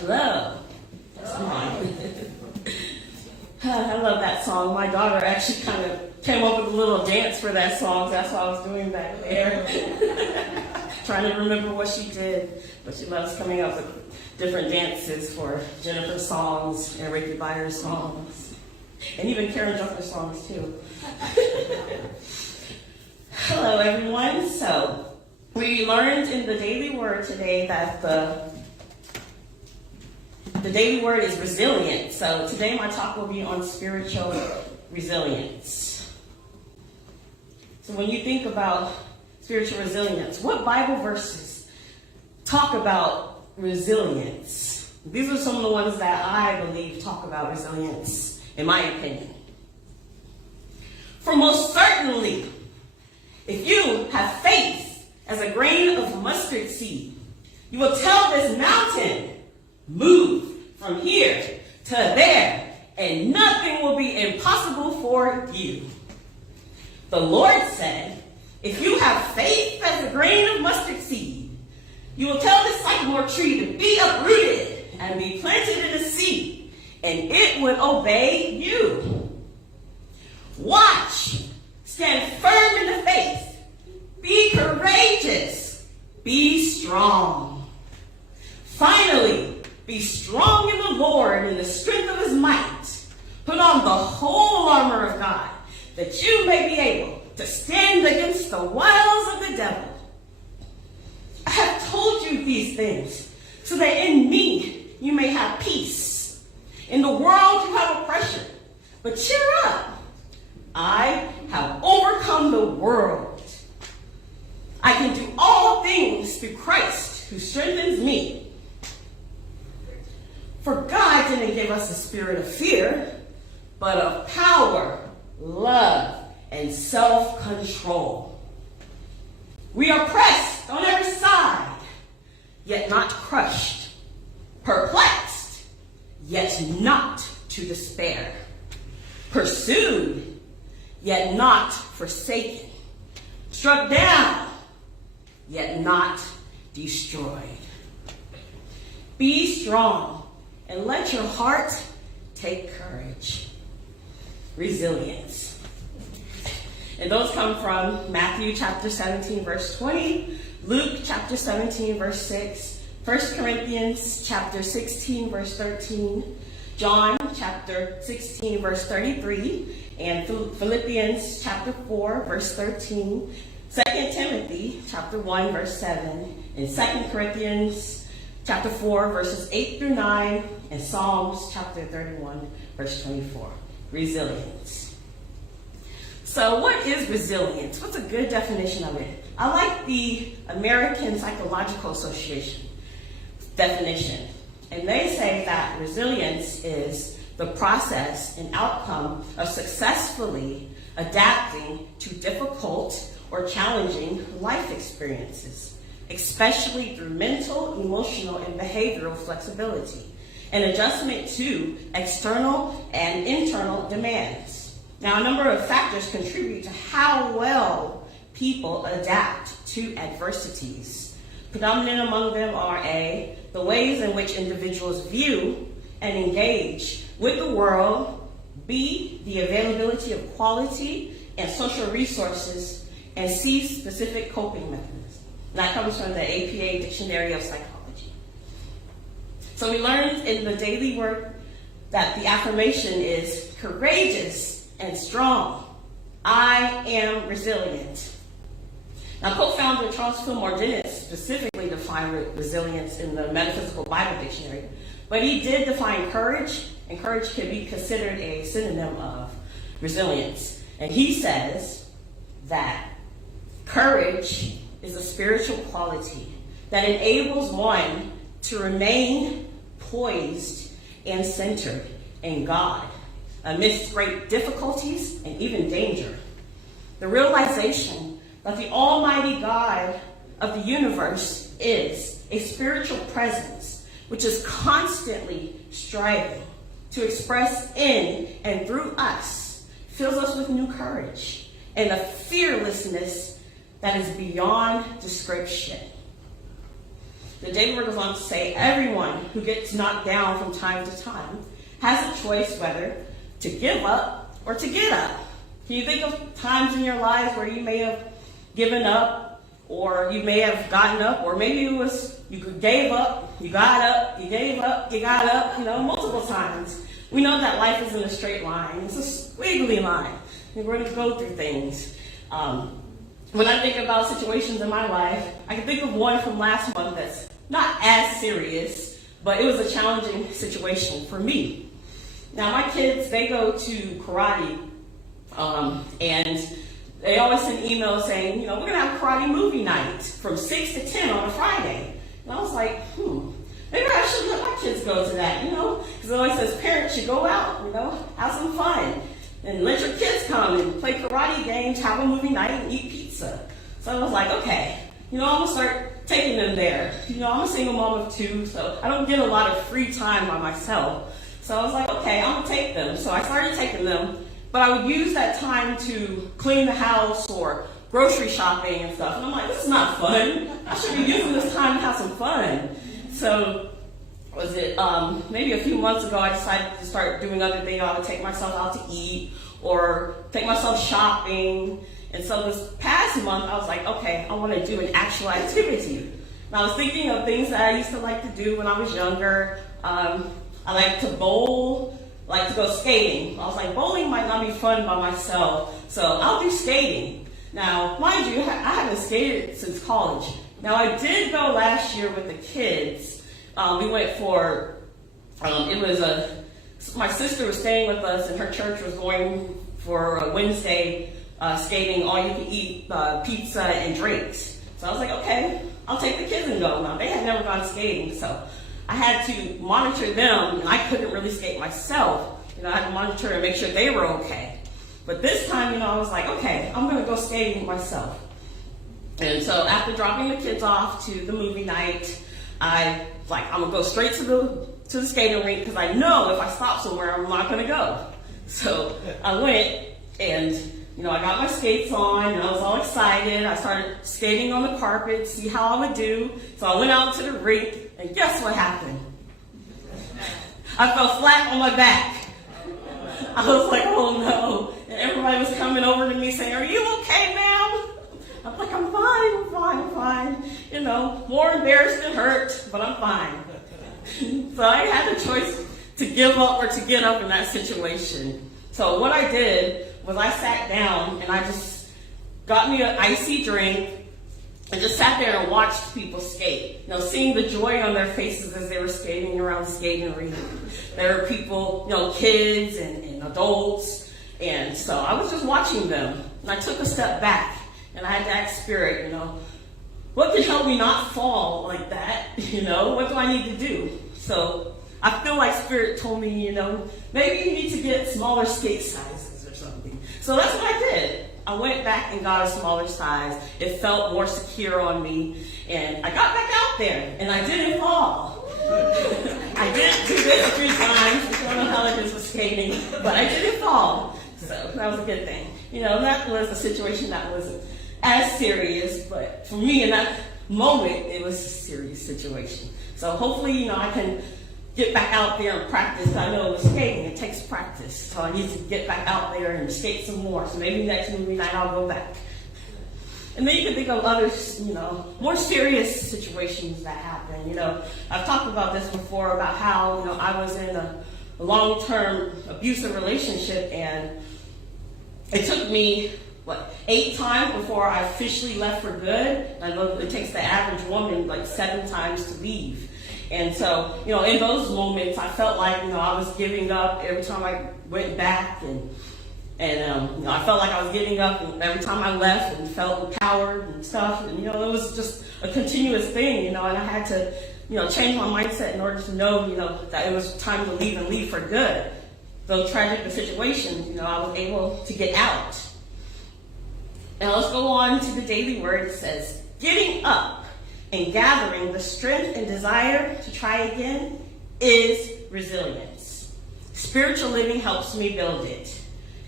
Hello. That's mine. I love that song. My daughter actually kind of came up with a little dance for that song. That's what I was doing back there. Trying to remember what she did. But she loves coming up with different dances for Jennifer's songs and Ricky Byers' songs. And even Karen Juffer's songs, too. Hello, everyone. So, we learned in the Daily Word today that the daily word is resilient. So today my talk will be on spiritual resilience. So when you think about spiritual resilience, what Bible verses talk about resilience? These are some of the ones that I believe talk about resilience, in my opinion. For most certainly, if you have faith as a grain of mustard seed, you will tell this mountain, move from here to there, and nothing will be impossible for you. The Lord said, if you have faith as a grain of mustard seed, you will tell this sycamore tree to be uprooted and be planted in the sea, and it would obey you. Watch, stand firm in the faith, be courageous, be strong. Finally, be strong in the Lord and the strength of his might. Put on the whole armor of God, that you may be able to stand against the wiles of the devil. I have told you these things, so that in me you may have peace. In the world you have oppression, but cheer up. I have overcome the world. I can do all things through Christ who strengthens me. For God didn't give us a spirit of fear, but of power, love, and self-control. We are pressed on every side, yet not crushed. Perplexed, yet not to despair. Pursued, yet not forsaken. Struck down, yet not destroyed. Be strong. And let your heart take courage. Resilience. And those come from Matthew chapter 17, verse 20, Luke chapter 17, verse 6, 1 Corinthians chapter 16, verse 13, John chapter 16, verse 33, and Philippians chapter 4, verse 13, 2 Timothy chapter 1, verse 7, and 2 Corinthians chapter 4, verses 8 through 9, and Psalms chapter 31, verse 24. Resilience. So what is resilience? What's a good definition of it? I like the American Psychological Association definition. And they say that resilience is the process and outcome of successfully adapting to difficult or challenging life experiences, especially through mental, emotional, and behavioral flexibility, and adjustment to external and internal demands. Now, a number of factors contribute to how well people adapt to adversities. Predominant among them are A, the ways in which individuals view and engage with the world, B, the availability of quality and social resources, and C, specific coping mechanisms. That comes from the APA Dictionary of Psychology. So we learned in the daily work that the affirmation is courageous and strong. I am resilient. Now, co-founder Charles Fillmore didn't specifically define resilience in the Metaphysical Bible Dictionary, but he did define courage, and courage can be considered a synonym of resilience. And he says that courage is a spiritual quality that enables one to remain poised and centered in God amidst great difficulties and even danger. The realization that the Almighty God of the universe is a spiritual presence which is constantly striving to express in and through us fills us with new courage and a fearlessness that is beyond description. the daily word goes on to say, everyone who gets knocked down from time to time has a choice whether to give up or to get up. Can you think of times in your lives where you may have given up, or you may have gotten up, or maybe it was you gave up, you got up, you gave up, you got up, multiple times. We know that life isn't a straight line. It's a squiggly line. And we're going to go through things. When I think about situations in my life, I can think of one from last month that's not as serious, but it was a challenging situation for me. Now, my kids, they go to karate, and they always send emails saying, we're going to have karate movie night from 6 to 10 on a Friday. And I was like, maybe I should let my kids go to that, because it always says parents should go out, have some fun. And let your kids come and play karate games, have a movie night, and eat pizza. So I was like, okay, I'm going to start taking them there. I'm a single mom of 2, so I don't get a lot of free time by myself. So I was like, okay, I'm going to take them. So I started taking them, but I would use that time to clean the house or grocery shopping and stuff. And I'm like, this is not fun. I should be using this time to have some fun. So maybe a few months ago, I decided to start doing other things. I would take myself out to eat or take myself shopping. And so this past month, I was like, okay, I want to do an actual activity. And I was thinking of things that I used to like to do when I was younger. I like to bowl, like to go skating. I was like, bowling might not be fun by myself, so I'll do skating. Now, mind you, I haven't skated since college. Now, I did go last year with the kids. We went for, my sister was staying with us, and her church was going for a Wednesday skating, all you can eat pizza and drinks. So I was like, okay, I'll take the kids and go. Now, they had never gone skating, so I had to monitor them, and I couldn't really skate myself. I had to monitor and make sure they were okay. But this time, I was like, okay, I'm going to go skating myself. And so after dropping the kids off to the movie night, I'm going to go straight to the skating rink, because I know if I stop somewhere, I'm not going to go. So I went, and I got my skates on, and I was all excited. I started skating on the carpet, see how I would do. So I went out to the rink, and guess what happened? I fell flat on my back. I was like, oh no. And everybody was coming over to me saying, are you okay, ma'am? I'm like, I'm fine. More embarrassed than hurt, but I'm fine. So I had a choice to give up or to get up in that situation. So what I did was I sat down and I just got me an icy drink and just sat there and watched people skate. Seeing the joy on their faces as they were skating around the skating rink. There were people, kids and adults. And so I was just watching them. And I took a step back and I had to ask Spirit, what can help me not fall like that? What do I need to do? So I feel like Spirit told me, maybe you need to get smaller skate sizes or something. So that's what I did. I went back and got a smaller size. It felt more secure on me. And I got back out there, and I didn't fall. I did do this 3 times. I don't know how it is with skating, but I didn't fall. So that was a good thing. That was a situation that wasn't as serious, but for me in that moment, it was a serious situation. So hopefully, I can get back out there and practice. I know with skating, it takes practice. So I need to get back out there and skate some more. So maybe next movie night I'll go back. And then you can think of other, more serious situations that happen. I've talked about this before about how, I was in a long-term abusive relationship, and it took me, 8 times before I officially left for good. I know it takes the average woman 7 times to leave. And so, in those moments, I felt like, I was giving up every time I went back, and I felt like I was giving up every time I left, and felt empowered and stuff. And, it was just a continuous thing, and I had to, change my mindset in order to know, that it was time to leave and leave for good. Though tragic the situation, I was able to get out. Now let's go on to the daily word. It says, getting up and gathering the strength and desire to try again is resilience. Spiritual living helps me build it.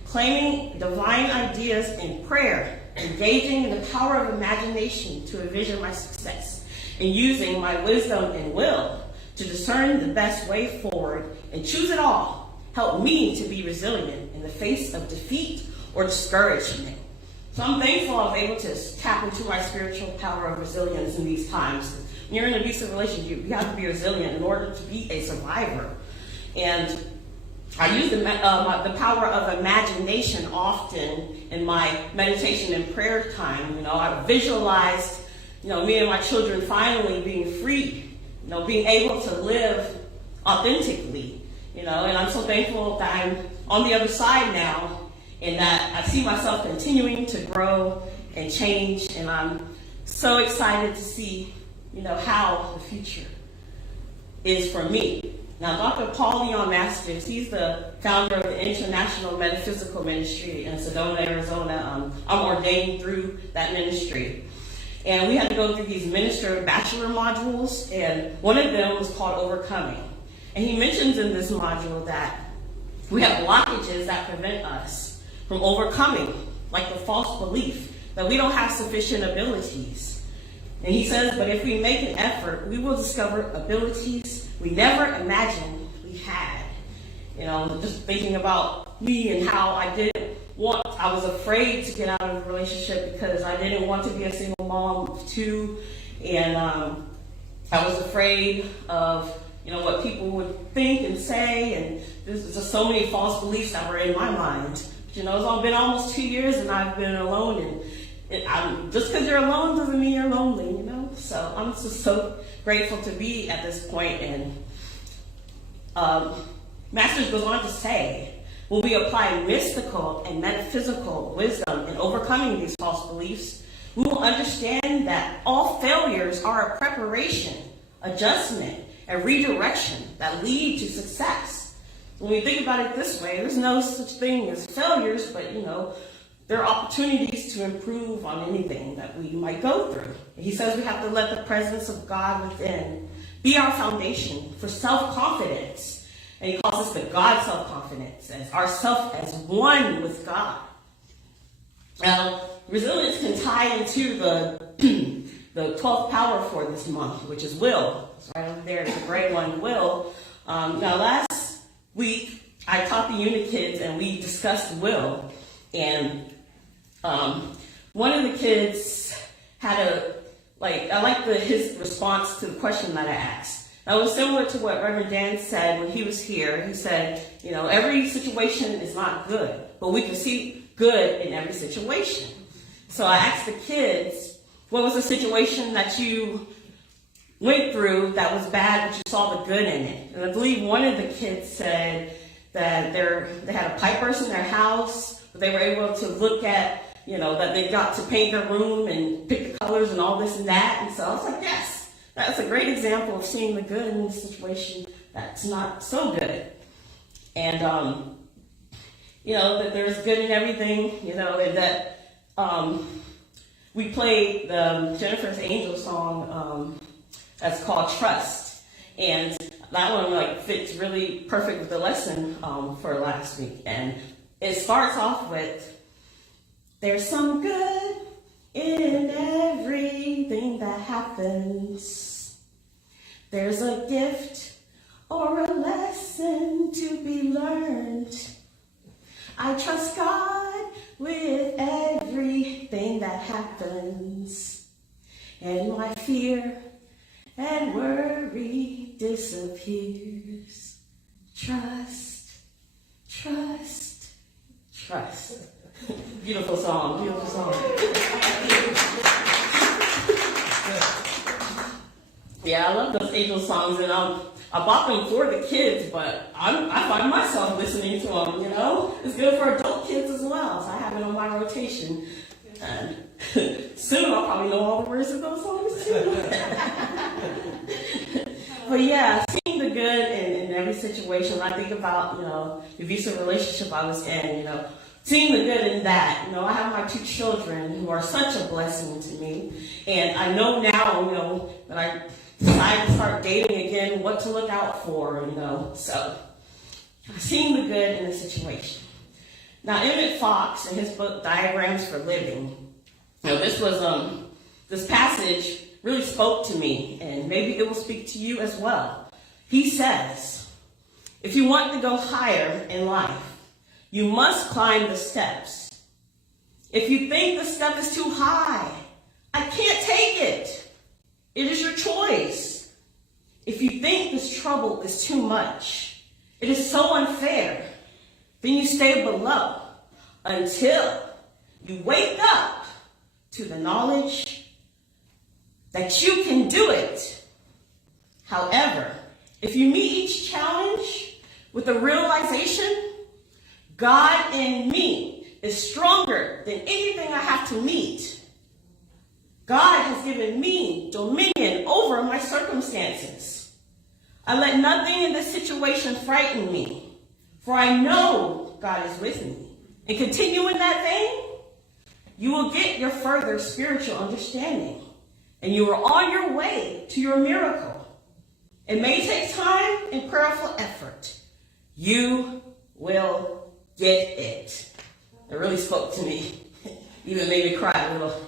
Claiming divine ideas in prayer, engaging in the power of imagination to envision my success, and using my wisdom and will to discern the best way forward and choose it all helped me to be resilient in the face of defeat or discouragement. So I'm thankful I was able to tap into my spiritual power of resilience in these times. When you're in an abusive relationship, you have to be resilient in order to be a survivor. And I use the power of imagination often in my meditation and prayer time. I visualized, me and my children finally being free, being able to live authentically, and I'm so thankful that I'm on the other side now, and that I see myself continuing to grow and change, and I'm so excited to see, how the future is for me. Now, Dr. Paul Leon Masters, he's the founder of the International Metaphysical Ministry in Sedona, Arizona. I'm ordained through that ministry. And we had to go through these minister bachelor modules, and one of them was called Overcoming. And he mentions in this module that we have blockages that prevent us from overcoming, like the false belief that we don't have sufficient abilities. And he says, but if we make an effort, we will discover abilities we never imagined we had. Just thinking about me and how I was afraid to get out of a relationship because I didn't want to be a single mom of two. And I was afraid of, what people would think and say. And there's just so many false beliefs that were in my mind. But, it's been almost 2 years and I've been alone. And just because you're alone doesn't mean you're lonely, So I'm just so grateful to be at this point. And Masters goes on to say, when we apply mystical and metaphysical wisdom in overcoming these false beliefs, we will understand that all failures are a preparation, adjustment, and redirection that lead to success. When we think about it this way, there's no such thing as failures, but there are opportunities to improve on anything that we might go through. He says we have to let the presence of God within be our foundation for self-confidence. And he calls this the God self-confidence, as ourself as one with God. Now, resilience can tie into the 12th power for this month, which is will. It's right over there, it's a great one, will. Now, last week, I taught the unit kids and we discussed will. And one of the kids had his response to the question that I asked. That was similar to what Reverend Dan said when he was here. He said, every situation is not good, but we can see good in every situation. So I asked the kids, what was the situation that you went through that was bad, but you saw the good in it? And I believe one of the kids said that they had a pipe burst in their house, but they were able to look at, that they got to paint their room and pick the colors and all this and that. And so I was like, yes, that's a great example of seeing the good in the situation that's not so good. And, that there's good in everything, and that we played the Jennifer's Angel song that's called Trust. And that one fits really perfect with the lesson for last week. And it starts off with, there's some good in everything that happens. There's a gift or a lesson to be learned. I trust God with everything that happens. And my fear and worry disappears. Trust, trust, trust. Beautiful song, beautiful song. Yeah, I love those angel songs, and I bought them for the kids, but I find myself listening to them, It's good for adult kids as well, so I have it on my rotation. And soon I'll probably know all the words of those songs too. But yeah, seeing the good in every situation. I think about, the abusive relationship I was in, seeing the good in that. I have my 2 children who are such a blessing to me. And I know now, that I decided to start dating again, what to look out for, So, seeing the good in the situation. Now, Emmett Fox, in his book, Diagrams for Living, this passage really spoke to me, and maybe it will speak to you as well. He says, if you want to go higher in life, you must climb the steps. If you think the step is too high, I can't take it. It is your choice. If you think this trouble is too much, it is so unfair, then you stay below until you wake up to the knowledge that you can do it. However, if you meet each challenge with the realization, God in me is stronger than anything I have to meet. God has given me dominion over my circumstances. I let nothing in this situation frighten me, for I know God is with me. And continue in that vein, you will get your further spiritual understanding, and you are on your way to your miracle. It may take time and prayerful effort. You will get it. It really spoke to me. Even made me cry a little.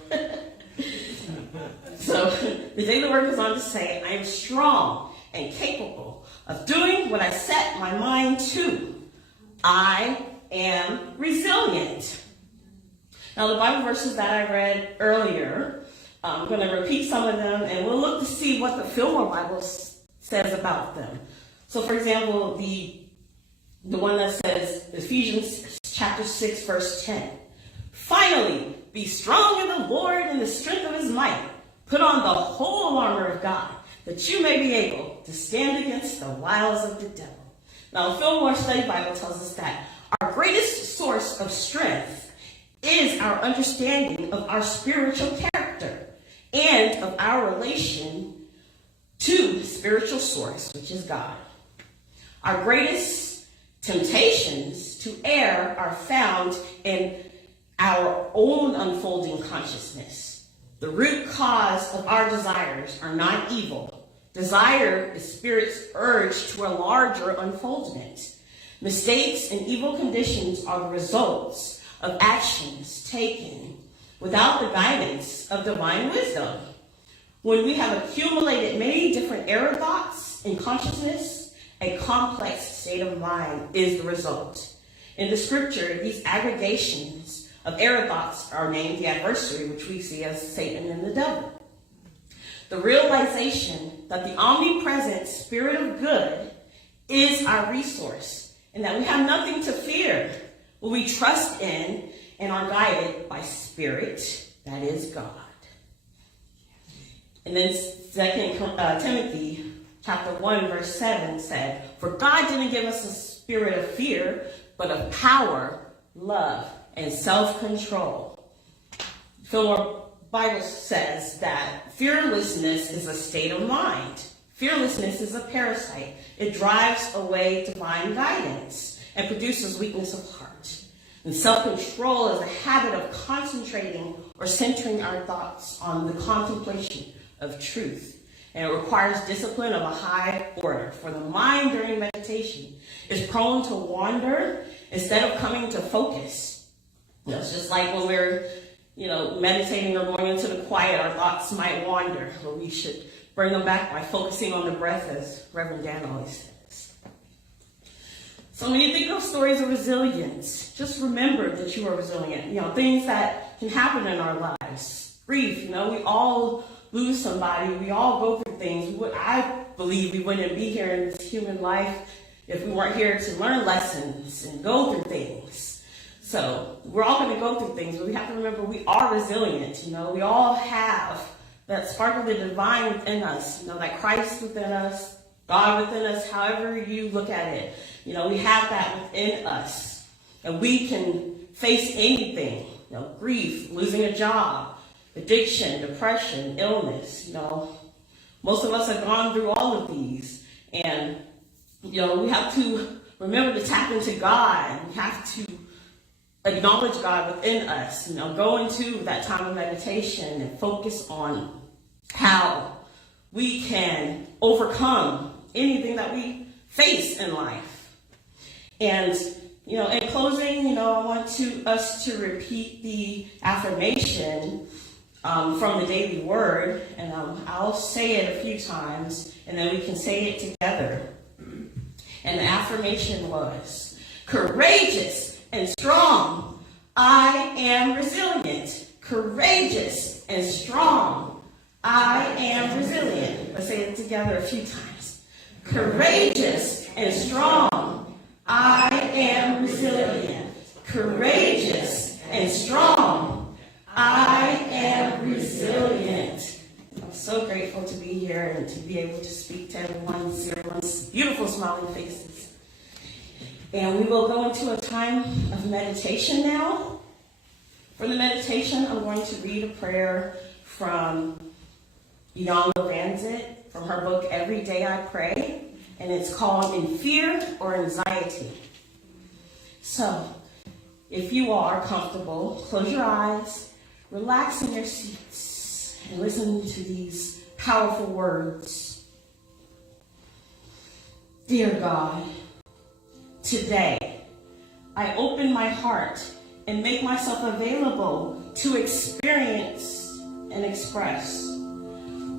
So the daily word goes on to say, I am strong and capable of doing what I set my mind to. I am resilient. Now the Bible verses that I read earlier, I'm going to repeat some of them, and we'll look to see what the Fillmore Bible says about them. So for example, the one that says, Ephesians chapter 6, verse 10. Finally, be strong in the Lord and the strength of his might. Put on the whole armor of God, that you may be able to stand against the wiles of the devil. Now, the Fillmore Study Bible tells us that our greatest source of strength is our understanding of our spiritual character and of our relation to the spiritual source, which is God. Our greatest temptations to err are found in our own unfolding consciousness. The root cause of our desires are not evil. Desire is spirit's urge to a larger unfoldment. Mistakes and evil conditions are the results of actions taken without the guidance of divine wisdom. When we have accumulated many different error thoughts in consciousness, a complex state of mind is the result. In the scripture, these aggregations of error thoughts are named the adversary, which we see as Satan and the devil. The realization that the omnipresent Spirit of good is our resource, and that we have nothing to fear when we trust in and are guided by Spirit, that is God. And then 2 Timothy chapter 1, verse 7 said, for God didn't give us a spirit of fear, but of power, love, and self-control. Fillmore Bible says that fearlessness is a state of mind. Fearlessness is a parasite. It drives away divine guidance and produces weakness of heart. And self-control is a habit of concentrating or centering our thoughts on the contemplation of truth. And it requires discipline of a high order. For the mind during meditation is prone to wander instead of coming to focus. It's just like when we're meditating or going into the quiet, our thoughts might wander. But we should bring them back by focusing on the breath, as Reverend Dan always says. So when you think of stories of resilience, just remember that you are resilient. Things that can happen in our lives. Grief, we all lose somebody. We all go through things. I believe we wouldn't be here in this human life if we weren't here to learn lessons and go through things. So we're all going to go through things, but we have to remember we are resilient. We all have that spark of the divine within us, that Christ within us, God within us, however you look at it. We have that within us, and we can face anything, grief, losing a job, addiction, depression, illness. Most of us have gone through all of these, and we have to remember to tap into God. We have to acknowledge God within us. Go into that time of meditation and focus on how we can overcome anything that we face in life. And in closing, I want us to repeat the affirmation. from the daily word, and I'll say it a few times, and then we can say it together. And the affirmation was, courageous and strong, I am resilient. Courageous and strong, I am resilient. Let's say it together a few times. Courageous and strong, I am resilient. Courageous and strong, I am resilient. I'm so grateful to be here and to be able to speak to everyone's beautiful smiling faces. And we will go into a time of meditation now. For the meditation, I'm going to read a prayer from Ransom from her book, Every Day I Pray, and it's called In Fear or Anxiety. So, if you are comfortable, close your eyes, relax in your seats, and listen to these powerful words. Dear God, today I open my heart and make myself available to experience and express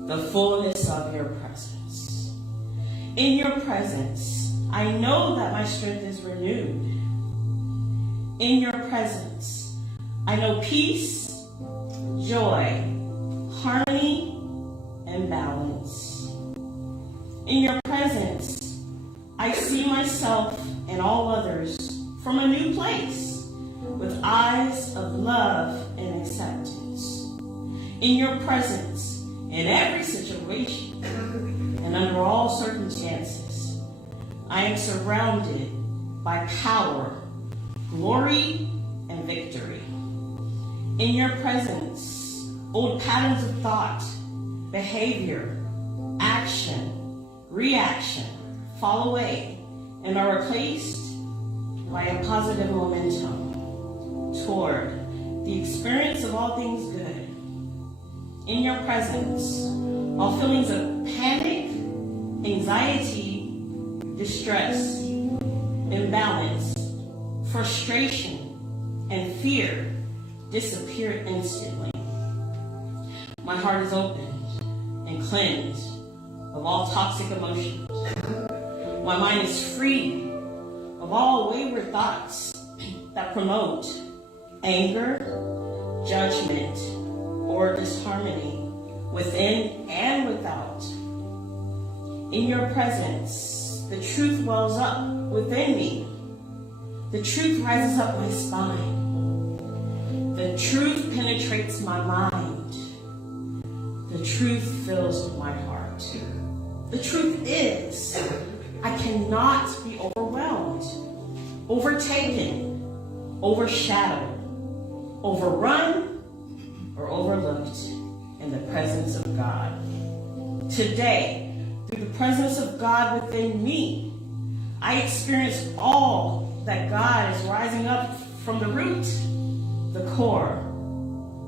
the fullness of your presence. In your presence, I know that my strength is renewed. In your presence, I know peace, joy, harmony, and balance. In your presence, I see myself and all others from a new place, with eyes of love and acceptance. In your presence, in every situation, and under all circumstances, I am surrounded by power, glory, and victory. In your presence, old patterns of thought, behavior, action, reaction fall away and are replaced by a positive momentum toward the experience of all things good. In your presence, all feelings of panic, anxiety, distress, imbalance, frustration, and fear disappear instantly. My heart is opened and cleansed of all toxic emotions. My mind is free of all wayward thoughts that promote anger, judgment, or disharmony within and without. In your presence, the truth wells up within me. The truth rises up my spine. The truth penetrates my mind. The truth fills my heart. The truth is, I cannot be overwhelmed, overtaken, overshadowed, overrun, or overlooked in the presence of God. Today, through the presence of God within me, I experience all that God is rising up from the root, the core,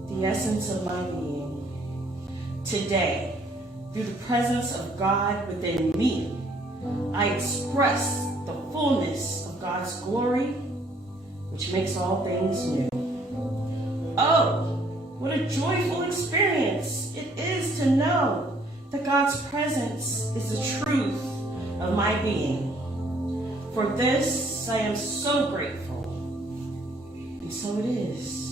the essence of my being. Today, through the presence of God within me, I express the fullness of God's glory, which makes all things new. Oh, what a joyful experience it is to know that God's presence is the truth of my being. For this, I am so grateful. And so it is.